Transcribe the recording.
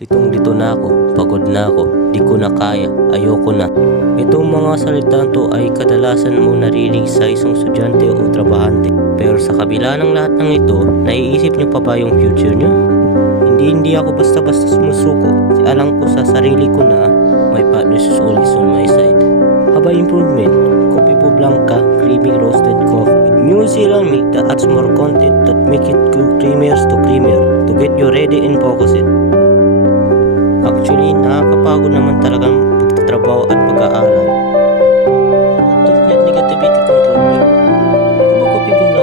Litong-lito na ako, pagod na ako, di ko na kaya, ayoko na. Itong mga salitang to ay kadalasan mo narinig sa isang estudyante o trabahante. Pero sa kabila ng lahat ng ito, naiisip niyo pa ba yung future niyo? Hindi ako basta-basta sumusuko. Kasi alam ko sa sarili ko na my partner is always on my side. Haba improvement, Coffee po Blanca, creamy roasted coffee. With New Zealand milk that adds more content that make it go creamier to creamier to get you ready and focus it. Actually, nakakapagod naman talagang pagtatrabaho at pag-aaral. Don't let negativity control you. Diba Coffee po Blanca?